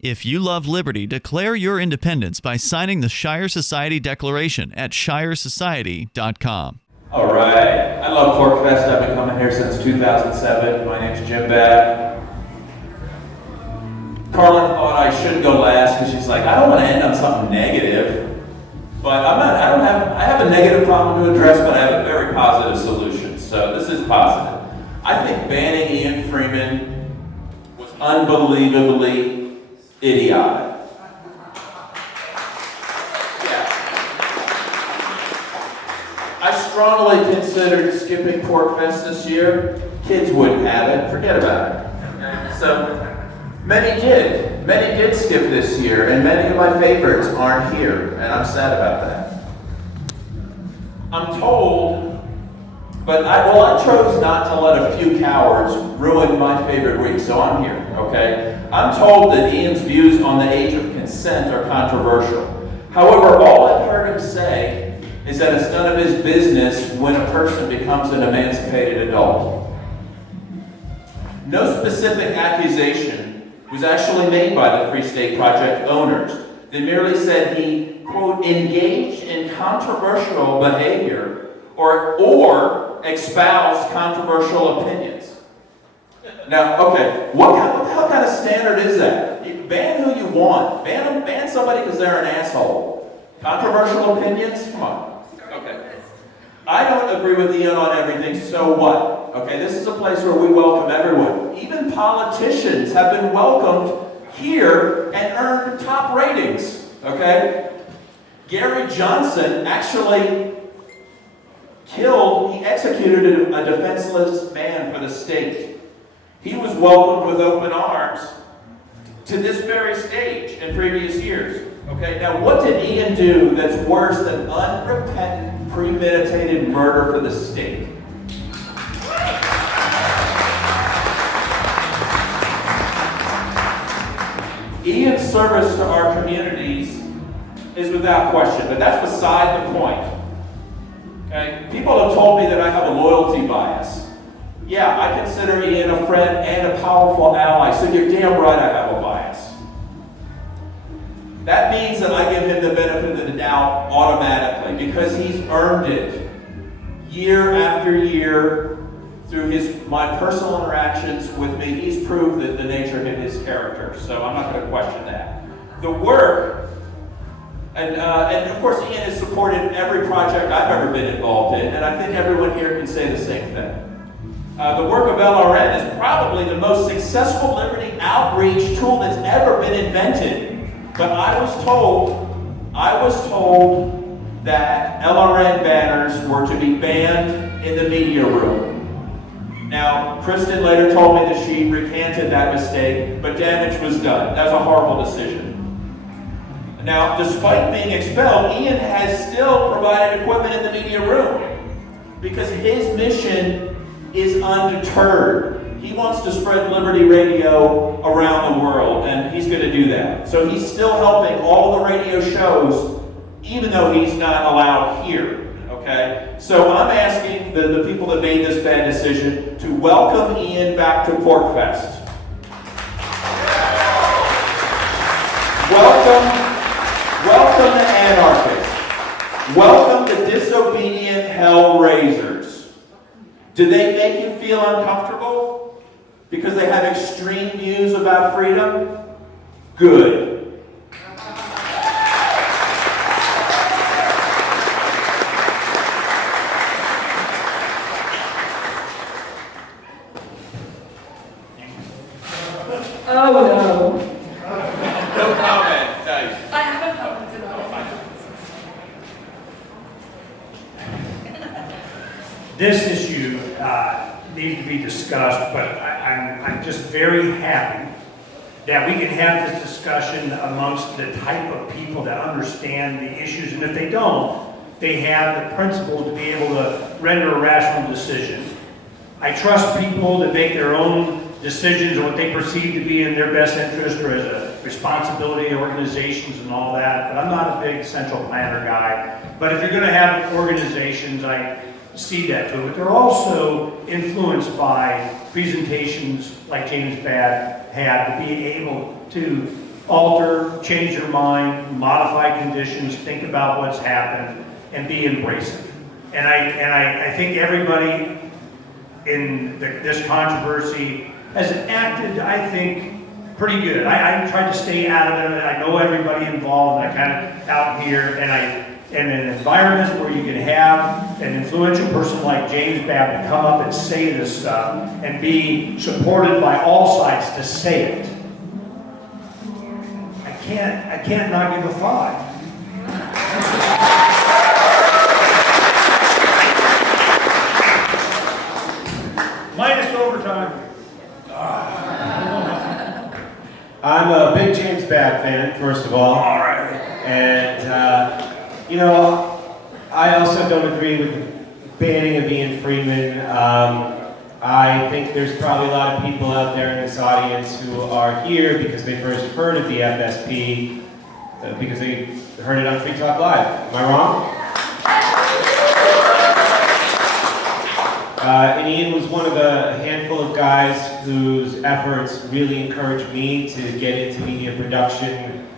If you love liberty, declare your independence by signing the Shire Society Declaration at shiresociety.com. All right. I love Porcfest. I've been coming here since 2007. My name's Jim Babb. Carlin thought I shouldn't go last because she's like, I don't want to end on something negative. But I have a negative problem to address, but I have a very positive solution. So this is positive. I think banning Ian Freeman was unbelievably idiotic. Yeah. I strongly considered skipping Porcfest this year. Kids wouldn't have it. Forget about it. So many did. Many did skip this year, and many of my favorites aren't here, and I'm sad about that. I'm told, but I chose not to let a few cowards ruin my favorite week, so I'm here, okay? I'm told that Ian's views on the age of consent are controversial. However, all I've heard him say is that it's none of his business when a person becomes an emancipated adult. No specific accusation was actually made by the Free State Project owners. They merely said he, quote, engaged in controversial behavior or espoused controversial opinions. Now, okay, what the hell kind of standard is that? You ban who you want. Ban somebody because they're an asshole. Controversial opinions? Come on. Okay. I don't agree with Ian on everything, so what? Okay, this is a place where we welcome everyone. Even politicians have been welcomed here and earned top ratings, okay? Gary Johnson actually he executed a defenseless man for the state. He was welcomed with open arms to this very stage in previous years. Okay, now what did Ian do that's worse than unrepentant, premeditated murder for the state? Ian's service to our communities is without question, but that's beside the point. Okay? People have told me that I have a loyalty bias. Yeah, I consider Ian a friend and a powerful ally, so you're damn right I have a bias. That means that I give him the benefit of the doubt automatically because he's earned it year after year through my personal interactions with me. He's proved that the nature of his character, so I'm not going to question that. The work, and of course Ian has supported every project I've ever been involved in, and I think everyone here can say the same thing. The work of LRN is probably the most successful liberty outreach tool that's ever been invented. But I was told that LRN banners were to be banned in the media room. Now, Kristen later told me that she recanted that mistake, but damage was done. That's a horrible decision. Now, despite being expelled, Ian has still provided equipment in the media room because his mission is undeterred. He wants to spread Liberty Radio around the world, and he's going to do that. So he's still helping all the radio shows, even though he's not allowed here, okay? So I'm asking the people that made this bad decision to welcome Ian back to Porcfest. Welcome the anarchists. Welcome the disobedient hellraisers. Do they make you feel uncomfortable? Because they have extreme views about freedom? Good. Oh no. No comment. Nice. I haven't commented on it. This issue needs to be discussed, but I'm just very happy that we can have this discussion amongst the type of people that understand the issues, and if they don't, they have the principles to be able to render a rational decision. I trust people to make their own decisions on what they perceive to be in their best interest or as a responsibility of organizations and all that, but I'm not a big central planner guy. But if you're going to have organizations, I see that too, but they're also influenced by presentations like James Babb had to be able to alter, change your mind, modify conditions, think about what's happened, and be embracive. And I think everybody in this controversy has acted, I think, pretty good. I tried to stay out of it. I know everybody involved, and I kind of out here, and in an environment where you can have an influential person like James Babb to come up and say this stuff and be supported by all sides to say it. I can't not give a 5. Minus overtime. I'm a big James Babb fan, first of all. All right. And, I also don't agree with the banning of Ian Freeman. I think there's probably a lot of people out there in this audience who are here because they first heard of the FSP, because they heard it on Free Talk Live. Am I wrong? And Ian was one of the handful of guys whose efforts really encouraged me to get into media production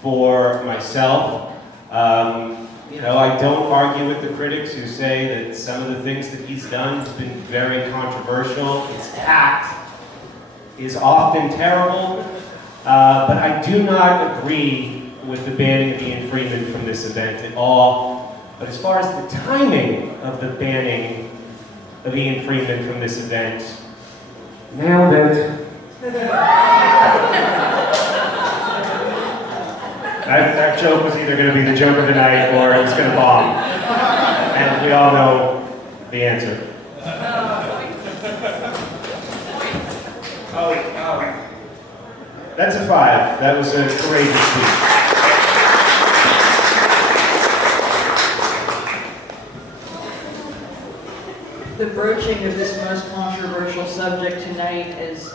for myself. I don't argue with the critics who say that some of the things that he's done have been very controversial. His tact is often terrible, but I do not agree with the banning of Ian Freeman from this event at all. But as far as the timing of the banning of Ian Freeman from this event, nailed it. That joke was either going to be the joke of the night or it was going to bomb. And we all know the answer. That's a 5. That was a courageous speech. The broaching of this most controversial subject tonight is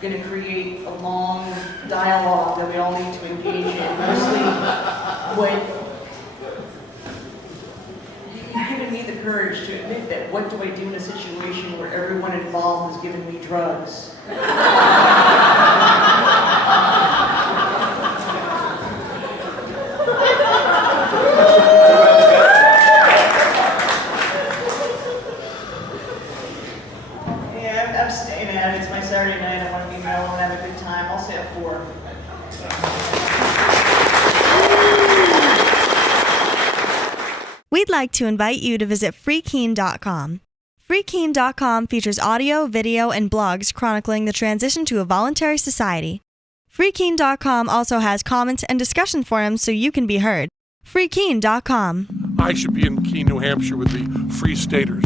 going to create a long dialogue that we all need to engage in. Mostly what you've given me the courage to admit that what do I do in a situation where everyone involved has given me drugs? I'm staying at it. It's my Saturday night. I want to be mellow and have a good time. I'll say a 4. We'd like to invite you to visit freekeene.com. Freekeene.com features audio, video, and blogs chronicling the transition to a voluntary society. Freekeene.com also has comments and discussion forums so you can be heard. Freekeene.com. I should be in Keene, New Hampshire with the Free Staters.